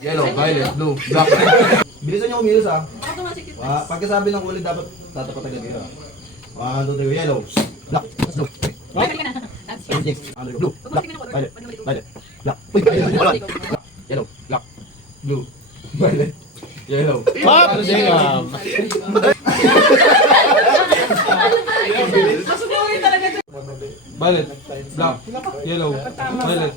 Yellow, violet, blue, black. Bilisan niyo kumilos ha. Automatic it. Pagkasabi ng kulay dapat tatapat agad kayo. 1, 2, 3, yellow, black, blue. Ay, halika na. That's it. Blue, black, violet, violet, black. Uy, violet, yellow, black, blue, violet, yellow. Pop! Singam! Masubukin talaga ito. Violet, black, yellow, violet.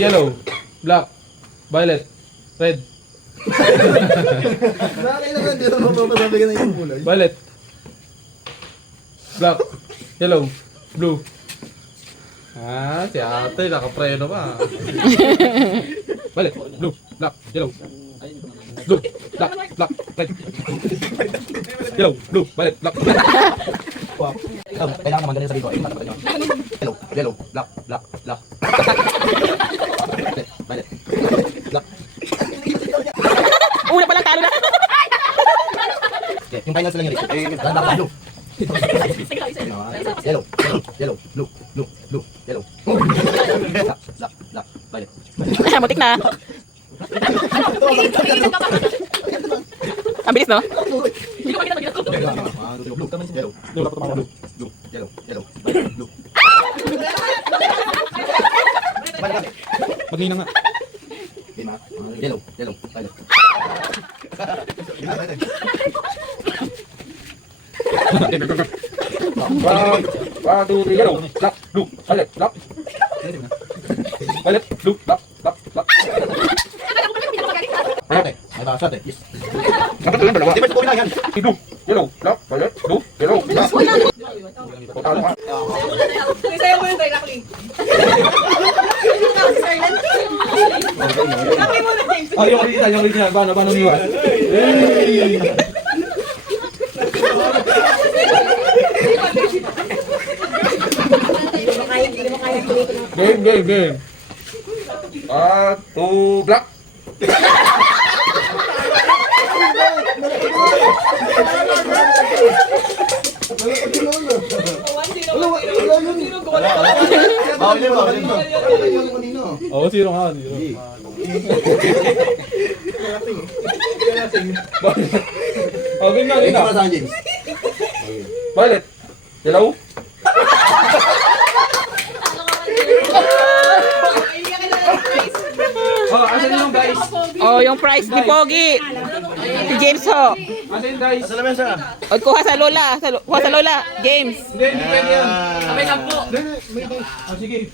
Yellow, black, violet, red. Bakit naman dito mapapasabi ka na yung kulay? Violet, black, yellow, blue. Ah, si ate, nakapreno pa. Violet, blue, black, yellow. Blue, black, black, red. Yellow, blue, violet, black. Kailangan naman ganun sabihin ko. Tatapat nyo. Yellow, yellow, black, black, black. Violet, black. Una palang talo na. Okay, yung finals lang yun eh. Black, blue. Yellow, yellow, blue, blue, blue, yellow. Black, black, black, violet. Ay, mutik na. Ang bilis, no? Hindi ko makita pag ginagawa. Blue, yellow, blue, blue, yellow, yellow, blue. Maghina nga. Yellow, yellow, violet. One, two, three, yellow, black, blue, violet, black. Violet, blue, black, black, black. Sate, may baka sate, yes. Dapat lang dalawa. Di ba ito lang yan? Blue, yellow, black, violet, blue, yellow, black. Talo ka. Isayaw mo yung try, Rocky. Rocky mo na, James. Oh, yung original. Paano niwan? Game. Two, black. Bawal yun, bawal yun. Oo, zero nga. Okay nga, Tingnan mo sa akin, James. Violet, yellow. Oh, asan yung guys? Oh, yung prize ni Pogi. Si James ho. Asan yung guys? Sa lamesa. O, kuha sa Lola. Kuha sa Lola. James. Hindi pwede yan. May 10. Oh, sige.